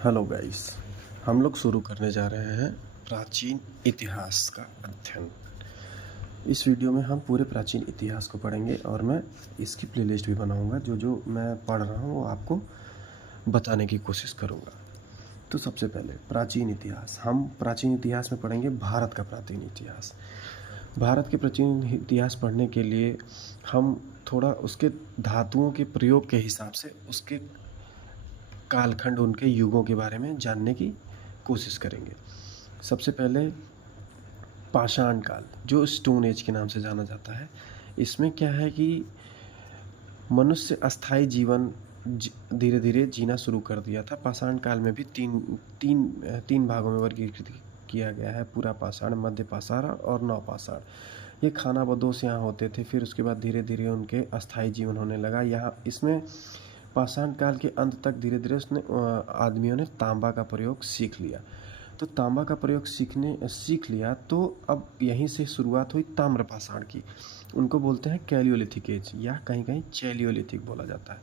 Hello guys. हम लोग शुरू करने जा रहे हैं प्राचीन इतिहास का अध्ययन। इस वीडियो में हम पूरे प्राचीन इतिहास को पढ़ेंगे और मैं इसकी प्लेलिस्ट भी बनाऊंगा। जो जो मैं पढ़ रहा हूँ वो आपको बताने की कोशिश करूँगा। तो सबसे पहले प्राचीन इतिहास, हम प्राचीन इतिहास में पढ़ेंगे भारत का प्राचीन इतिहास। भारत के प्राचीन इतिहास पढ़ने के लिए हम थोड़ा उसके धातुओं के प्रयोग के हिसाब से उसके कालखंड, उनके युगों के बारे में जानने की कोशिश करेंगे। सबसे पहले पाषाण काल, जो स्टोन एज के नाम से जाना जाता है। इसमें क्या है कि मनुष्य अस्थायी जीवन धीरे धीरे जीना शुरू कर दिया था। पाषाण काल में भी तीन भागों में वर्गीकृत किया गया है: पूरा पाषाण, मध्य पाषाण और नवपाषाण। ये खानाबदोश यहाँ होते थे, फिर उसके बाद धीरे धीरे उनके अस्थायी जीवन होने लगा। यहाँ इसमें पाषाण काल के अंत तक धीरे धीरे आदमियों ने तांबा का प्रयोग सीख लिया। तो तांबा का प्रयोग सीख लिया तो अब यहीं से शुरुआत हुई ताम्रपाषाण की। उनको बोलते हैं कैलियोलिथिक एज, या कहीं कहीं चैलियोलिथिक बोला जाता है।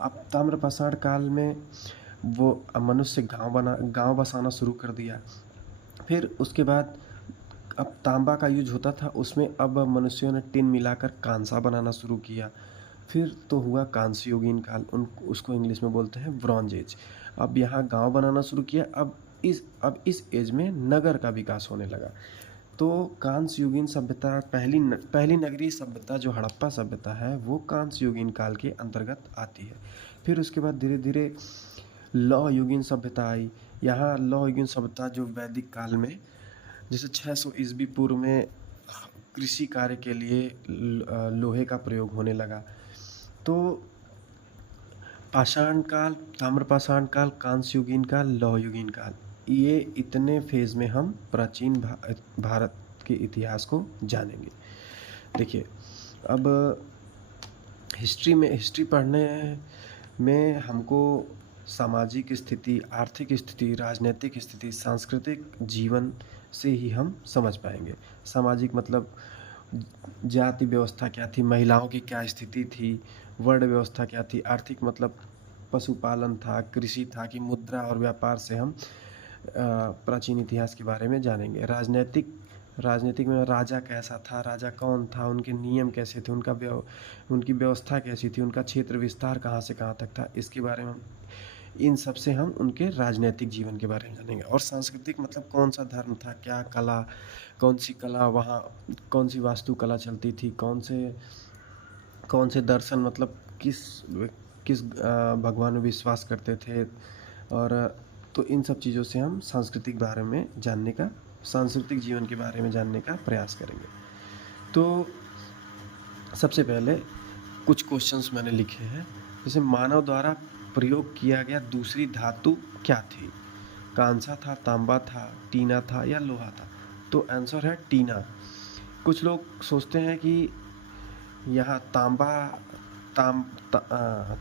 अब ताम्रपाषाण काल में वो मनुष्य गांव बसाना शुरू कर दिया। फिर उसके बाद अब तांबा का यूज होता था, उसमें अब मनुष्यों ने टिन मिलाकर कांसा बनाना शुरू किया। फिर तो हुआ कांस्ययुगीन काल, उसको इंग्लिश में बोलते हैं ब्रॉन्ज एज। अब यहाँ गांव बनाना शुरू किया। अब इस एज में नगर का विकास होने लगा। तो कांस्ययुगीन सभ्यता, पहली नगरीय सभ्यता जो हड़प्पा सभ्यता है, वो कांस्ययुगीन काल के अंतर्गत आती है। फिर उसके बाद धीरे धीरे लौह युगीन सभ्यता आई। यहाँ लौह युगीन सभ्यता जो वैदिक काल में, जैसे 600 ईस्वी पूर्व में कृषि कार्य के लिए लोहे का प्रयोग होने लगा। तो पाषाण काल, ताम्रपाषाण काल, कांस्ययुगीन काल, लौह युगीन काल, ये इतने फेज में हम प्राचीन भारत के इतिहास को जानेंगे। देखिए, अब हिस्ट्री पढ़ने में हमको सामाजिक स्थिति, आर्थिक स्थिति, राजनीतिक स्थिति, सांस्कृतिक जीवन से ही हम समझ पाएंगे। सामाजिक मतलब जाति व्यवस्था क्या थी, महिलाओं की क्या स्थिति थी, वर्ण व्यवस्था क्या थी। आर्थिक मतलब पशुपालन था, कृषि था, कि मुद्रा और व्यापार से हम प्राचीन इतिहास के बारे में जानेंगे। राजनीतिक में राजा कैसा था, राजा कौन था, उनके नियम कैसे थे, उनकी व्यवस्था कैसी थी, उनका क्षेत्र विस्तार कहाँ से कहाँ तक था, इसके बारे में इन सब से हम उनके राजनीतिक जीवन के बारे में जानेंगे। और सांस्कृतिक मतलब कौन सा धर्म था, क्या कला, कौन सी कला वहाँ, कौन सी वास्तुकला चलती थी, कौन से दर्शन, मतलब किस भगवान में विश्वास करते थे। और तो इन सब चीज़ों से हम सांस्कृतिक जीवन के बारे में जानने का प्रयास करेंगे। तो सबसे पहले कुछ क्वेश्चंस मैंने लिखे हैं। जैसे मानव द्वारा प्रयोग किया गया दूसरी धातु क्या थी? कांसा था, तांबा था, टीना था या लोहा था? तो आंसर है टीना। कुछ लोग सोचते हैं कि यहाँ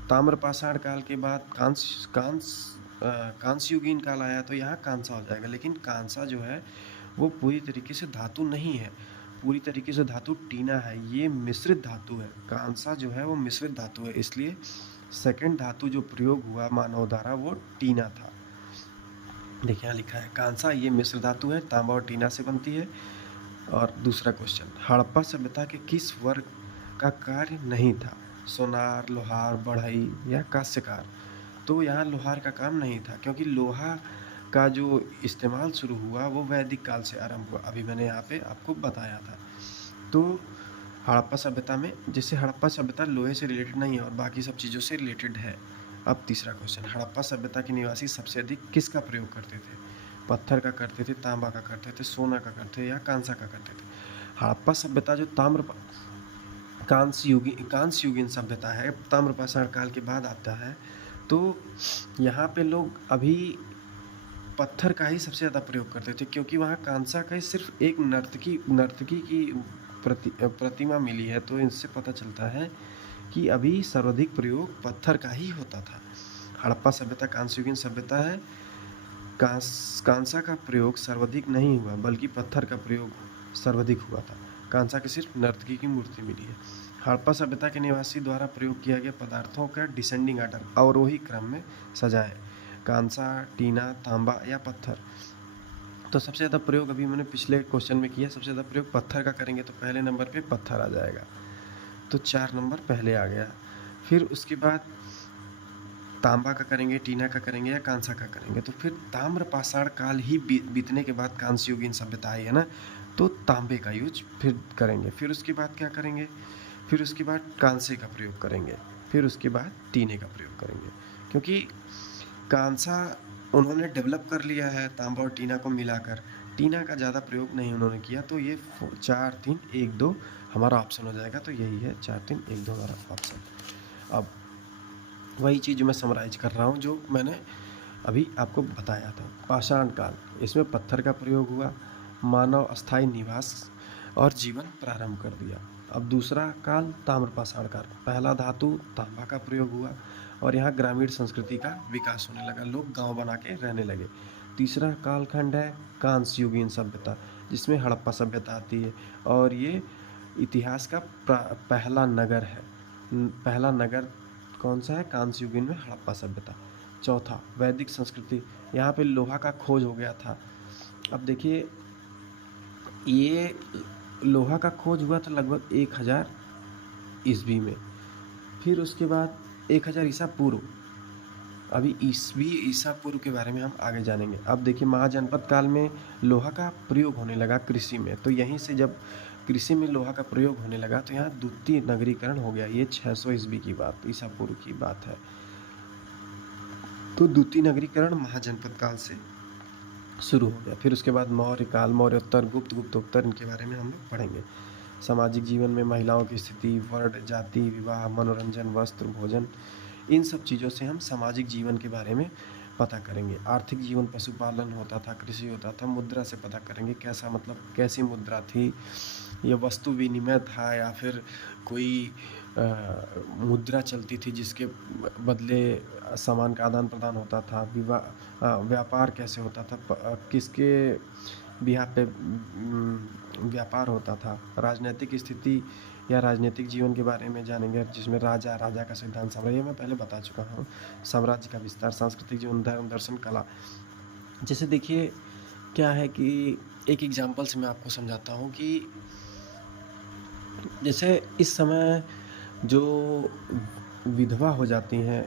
ताम्रपाषाण काल के बाद कांस्ययुगीन काल आया, तो यहाँ कांसा हो जाएगा। लेकिन कांसा जो है वो पूरी तरीके से धातु नहीं है, पूरी तरीके से धातु टीना है। ये मिश्रित धातु है। कांसा जो है वो मिश्रित धातु है, इसलिए सेकंड धातु जो प्रयोग हुआ मानव द्वारा वो टीना था। देखिए यहाँ लिखा है कांसा, ये मिश्र धातु है, तांबा और टीना से बनती है। और दूसरा क्वेश्चन, हड़प्पा सभ्यता के किस वर्ग का कार्य नहीं था? सोनार, लोहार, बढ़ई या काश्यकार? तो यहाँ लोहार का काम नहीं था, क्योंकि लोहा का जो इस्तेमाल शुरू हुआ वो वैदिक काल से आरंभ हुआ। अभी मैंने यहाँ पे आपको बताया था। तो हड़प्पा सभ्यता में, जैसे हड़प्पा सभ्यता लोहे से रिलेटेड नहीं है और बाकी सब चीज़ों से रिलेटेड है। अब तीसरा क्वेश्चन, हड़प्पा सभ्यता के निवासी सबसे अधिक किसका प्रयोग करते थे? पत्थर का करते थे, तांबा का करते थे, सोना का करते थे या कांसा का करते थे? हड़प्पा सभ्यता जो कांस्ययुगीन सभ्यता है, ताम्रपाषाण काल के बाद आता है। तो यहाँ पे लोग अभी पत्थर का ही सबसे ज़्यादा प्रयोग करते थे, क्योंकि वहाँ कांसा का ही सिर्फ एक नर्तकी की प्रतिमा मिली है। तो इससे पता चलता है कि अभी सर्वाधिक प्रयोग पत्थर का ही होता था। हड़प्पा सभ्यता कांस्ययुगीन सभ्यता है। कांसा का प्रयोग सर्वाधिक नहीं हुआ, बल्कि पत्थर का प्रयोग सर्वाधिक हुआ था। कांसा की सिर्फ नर्तकी की मूर्ति मिली है। हड़प्पा सभ्यता के निवासी द्वारा प्रयोग किया गया पदार्थों का डिसेंडिंग आर्डर, अवरोही क्रम में सजाएं। कांसा, टीना, तांबा या पत्थर। तो सबसे ज़्यादा प्रयोग अभी मैंने पिछले क्वेश्चन में किया, सबसे ज़्यादा प्रयोग पत्थर का करेंगे तो पहले नंबर पे पत्थर आ जाएगा, तो 4 नंबर पहले आ गया। फिर उसके बाद तांबा का करेंगे, टीना का करेंगे या कांसा का करेंगे, तो फिर ताम्र पाषाण काल ही बीतने के बाद कांस्य युगीन सभ्यता आई है ना, तो तांबे का यूज फिर करेंगे। फिर उसके बाद क्या करेंगे, फिर उसके बाद कांसे का प्रयोग करेंगे, फिर उसके बाद टीने का प्रयोग करेंगे, क्योंकि कांसा उन्होंने डेवलप कर लिया है तांबा और टीना को मिलाकर, टीना का ज़्यादा प्रयोग नहीं उन्होंने किया। तो ये 4 3 1 2 हमारा ऑप्शन हो जाएगा। तो यही है 4 3 1 2 हमारा ऑप्शन। अब वही चीज़ मैं समराइज कर रहा हूँ जो मैंने अभी आपको बताया था। पाषाण काल, इसमें पत्थर का प्रयोग हुआ, मानव अस्थायी निवास और जीवन प्रारंभ कर दिया। अब दूसरा काल ताम्र पाषाण काल, पहला धातु तांबा का प्रयोग हुआ और यहाँ ग्रामीण संस्कृति का विकास होने लगा, लोग गांव बना के रहने लगे। तीसरा कालखंड है कांस्य युगीन सभ्यता, जिसमें हड़प्पा सभ्यता आती है और ये इतिहास का पहला नगर है। पहला नगर कौन सा है? कांस्य युगीन में हड़प्पा सभ्यता। चौथा वैदिक संस्कृति, यहाँ पे लोहा का खोज हो गया था। अब देखिए ये लोहा का खोज हुआ था लगभग 1000 ईस्वी में। फिर उसके बाद 1000 ईसा पूर्व, अभी ईसा पूर्व के बारे में हम आगे जानेंगे। अब देखिए महाजनपद काल में लोहा का प्रयोग होने लगा कृषि में, तो यहीं से जब कृषि में लोहा का प्रयोग होने लगा तो यहाँ द्वितीय नगरीकरण हो गया। ये 600 ईस्वी की बात, ईसा पूर्व की बात है। तो द्वितीय नगरीकरण महाजनपद काल से शुरू हो गया। फिर उसके बाद मौर्य काल, मौर्योत्तर, गुप्तोत्तर, इनके बारे में हम लोग पढ़ेंगे। सामाजिक जीवन में महिलाओं की स्थिति, वर्ण, जाति, विवाह, मनोरंजन, वस्त्र, भोजन, इन सब चीज़ों से हम सामाजिक जीवन के बारे में पता करेंगे। आर्थिक जीवन पशुपालन होता था, कृषि होता था। मुद्रा से पता करेंगे कैसा, मतलब कैसी मुद्रा थी, ये वस्तु विनिमय था या फिर कोई मुद्रा चलती थी जिसके बदले सामान का आदान प्रदान होता था। व्यापार कैसे होता था, किसके बिहार पे व्यापार होता था। राजनीतिक स्थिति या राजनीतिक जीवन के बारे में जानेंगे, जिसमें राजा का सिद्धांत, साम्राज्य, ये मैं पहले बता चुका हूँ। साम्राज्य का विस्तार, सांस्कृतिक जीवन, धर्म, दर्शन, कला। जैसे देखिए क्या है कि एक एग्जाम्पल से मैं आपको समझाता हूँ कि जैसे इस समय जो विधवा हो जाती हैं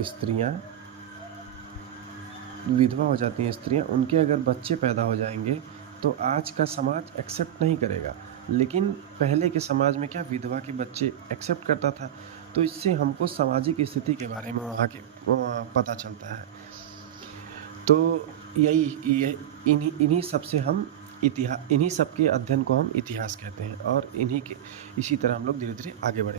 स्त्रियाँ, उनके अगर बच्चे पैदा हो जाएंगे तो आज का समाज एक्सेप्ट नहीं करेगा, लेकिन पहले के समाज में क्या विधवा के बच्चे एक्सेप्ट करता था। तो इससे हमको सामाजिक स्थिति के बारे में वहाँ के पता चलता है। तो इन्हीं सब के अध्ययन को हम इतिहास कहते हैं और इसी तरह हम लोग धीरे धीरे आगे बढ़े।